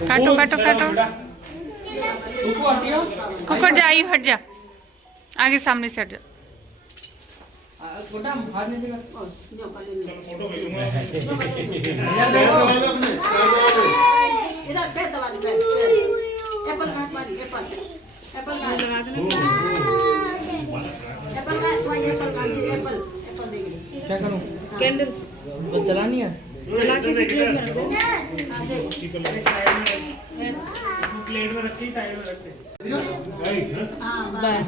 काटो काटो काटो। कुकुर जा, आयु हट जा, आगे सामने से हट जा। क्या करूं? कैंडल वो चलानी है, चला के प्लेट में रखो। प्लेट में रखी साइड में रखते। बस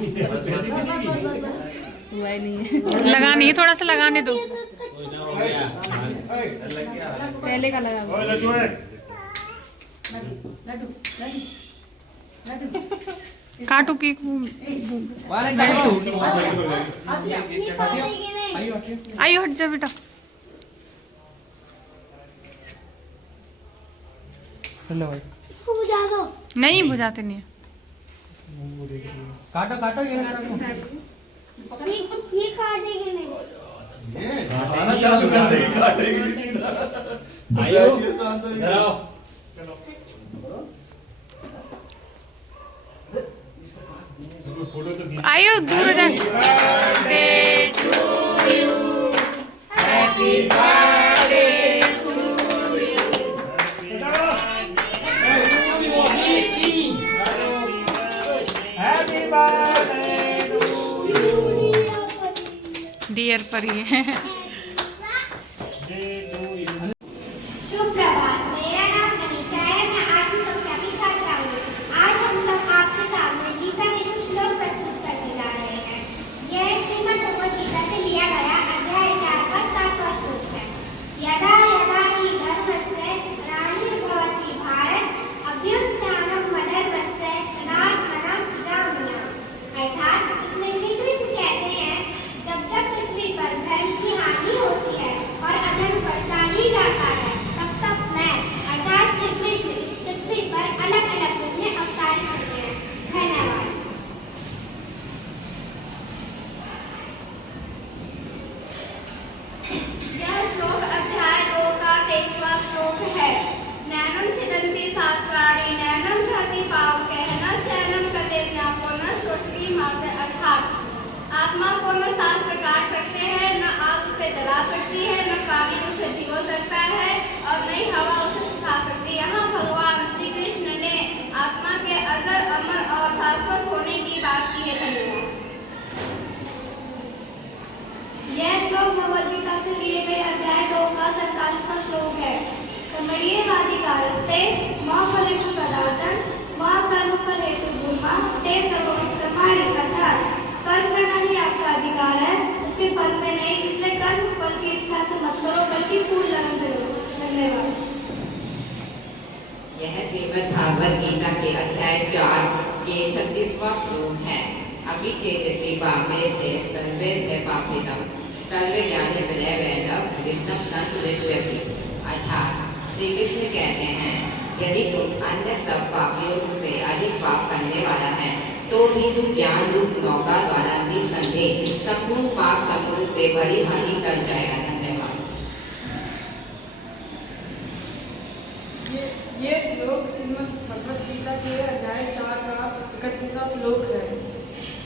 हुआ ही नहीं है। लगा नहीं, थोड़ा सा लगाने दो। पहले का लगा हुआ। काटू की आयु हट जा बेटा। चलो भाई बुझा दो। नहीं बुझाते नहीं है। काटो काटो ये काटेगी नहीं। ये खाना चालू कर देगी, काटेगी नहीं सीधा। आयो आयु दूर हो जाए। डियर पर ही है। सुप्रभात, मेरा नाम मनीषा है। मैं 8वीं कक्षा की छात्रा हूँ। आज हम सब आपके सामने गीता के कुछ श्लोक प्रस्तुत करने जा रहे हैं। यह श्रीमद् भगवद गीता से लिया गया अध्याय 4 का 7वां श्लोक है। यदा यदा हि धर्मस्य ग्लानिर्भवति भारत अभ्युत्थानं मधर्मस्य तदात्मनः सृजाम्यहम्। अर्थात इसमें श्री कृष्ण कहते हैं, जब जब पृथ्वी पर धर्म की हानि होती है और अधर्म बढ़ता ही जाता है, तब तब मैं अर्थात श्री कृष्ण इस पृथ्वी पर अलग अलग रूप में अवतारित होते हैं। धन्यवाद। यह श्लोक अध्याय 2 का 23वां श्लोक है। नैनं छिदन्ति शास्त्राणि नैनं दहति पावकः न चैनं कलेन ज्ञापो न शोषति मार्ग। अर्थात आत्मा को न शास्त्र काट सकते हैं, न आग उसे जला सकती है, न पानी उसे भिगो सकता है और न ही हवा उसे सुखा सकती है। यहाँ भगवान श्री कृष्ण ने आत्मा के अजर अमर और शाश्वत होने की बात की है। धन्यवाद। यह श्लोक भगवद गीता से लिए गए अध्याय 2 का 47वां श्लोक है। कर्मण्येवाधिकारस्ते मा फलेषु कदाचन मा कर्मफल हेतुर्भूर्मा ते सर्वकर्माणि। अर्थात कर्म करना ही आपका अधिकार है, उसके फल में नहीं, इसलिए कर्म फल की इच्छा से मत करो, बल्कि पूर्ण लगन से करो। धन्यवाद। यह श्रीमद् भागवत गीता के अध्याय 4 के 36वां श्लोक है। अभी चेतसि पापेभ्यः सर्वेभ्यः पापितं सर्वे ज्ञाने विनय वैदव विष्णु संतुष्यसि। अर्थात श्री कृष्ण कहते हैं, यदि तुम अन्य सब पापियों से अधिक पाप करने वाला है, तो भी तुम ज्ञान रूप नौका द्वारा निसंदेह संपूर्ण पाप समुद्र से भली भांति तर जाएगा। धन्यवाद। ये श्लोक श्रीमद् भगवद गीता के अध्याय 4 का 31वां श्लोक है।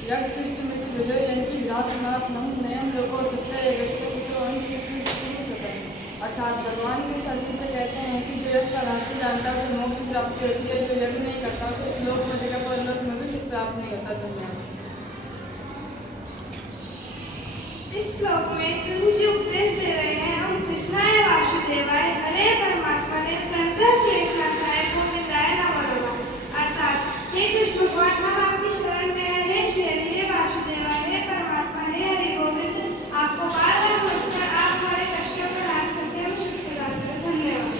यज्ञ शिष्ट में विजय यंकी विलासनात्मं नयम लोको सत्य यस्य पुत्रो अंकितुरुसतः। अर्थात भगवान के अर्जुन से कहते हैं कि जो यज्ञ का रहस्य जानता है उसे मोक्ष प्राप्ति होती है, जो यज्ञ नहीं करता उसे श्लोक में जगह पर लोक में भी सुख प्राप्त नहीं होता। धन्यवाद। इस श्लोक में कृष्ण जी उपदेश दे रहे हैं, हम कृष्णाय वासुदेवाय हरे परमात्मने प्रणतः क्लेशनाशाय गोविंदाय नमो नमः। अर्थात हे कृष्ण भगवान, हम आपकी शरण में हैं। हे श्री हरि, हे वासुदेवा, हे परमात्मा, हे हरि गोविंद, आपको बार बार नमस्कार। आप हमारे कष्टों को नाश करके हम सुख प्रदान करें। धन्यवाद।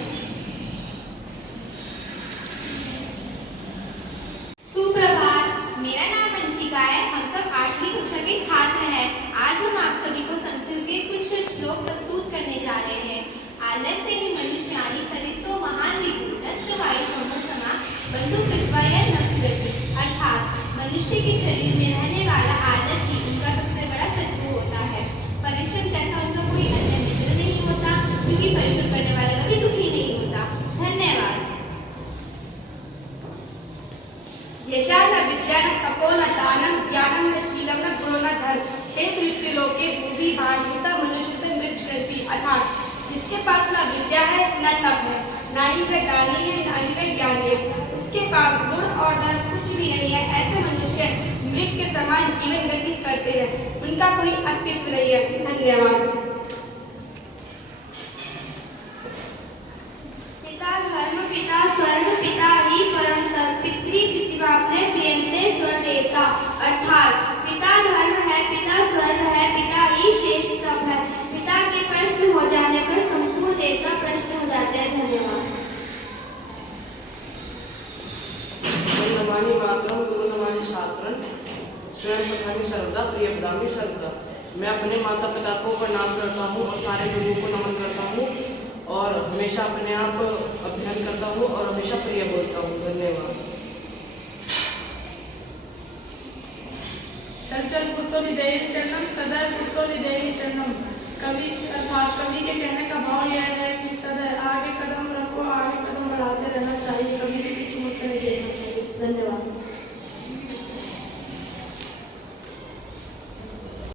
सुप्रभात, मेरा नाम अंशिका है। हम सब 8वीं कक्षा के छात्र हैं। आज हम आप सभी को संस्कृत के कुछ श्लोक प्रस्तुत करने जा रहे हैं। आलस्य हि मनुष्याणि सरिस्तो महान रिपुः तस्य वायुर्मनो समा बंधु कृत्वा न सुगति। अर्थात मनुष्य के शरीर में रहने वाला आलस ही उनका सबसे बड़ा शत्रु होता है। परिश्रम जैसा उनका कोई अन्य मित्र नहीं होता, क्योंकि परिश्रम करने वाला कभी दुखी नहीं होता। धन्यवाद। यशा न विद्या न तपो न दानम ज्ञानम न शीलम न गुणो न धन। हे मृत्युलोके भूवि भागीता मनुष्य मृत्युरति। अर्थात जिसके पास न विद्या है न तप है, ना ही वह दानी है ना ही वह ज्ञानी है, उसके पास गुण और धन कुछ भी नहीं है, ऐसे मनुष्य मृत के समान जीवन व्यतीत करते हैं, उनका कोई अस्तित्व नहीं है। धन्यवाद। पिता धर्म पिता स्वर्ग पिता ही परम तप। पितृ पितृवाप्ने प्रियन्ते स्वदेवता। अर्थात पिता धर्म है, पिता स्वर्ग है, पिता ही श्रेष्ठ तप है। पिता के प्रश्न हो जाने पर संपूर्ण देवता प्रश्न हो जाते हैं। धन्यवाद। नमामि मातरम गुरु नमामि शास्त्रम स्वयं पठामि सर्वदा प्रिय पदामि सर्वदा। मैं अपने माता पिता को प्रणाम करता हूँ और सारे गुरुओं को नमन करता हूँ और हमेशा अपने आप अध्ययन करता हूँ और हमेशा प्रिय बोलता हूँ। धन्यवाद। चल चल पुत्रो निदेहि चरणम सदैव पुत्रो निदेहि चरणम। कवि अर्थात कवि के कहने का भाव यह है कि सदैव आगे कदम रखो, आगे कदम बढ़ाते रहना चाहिए।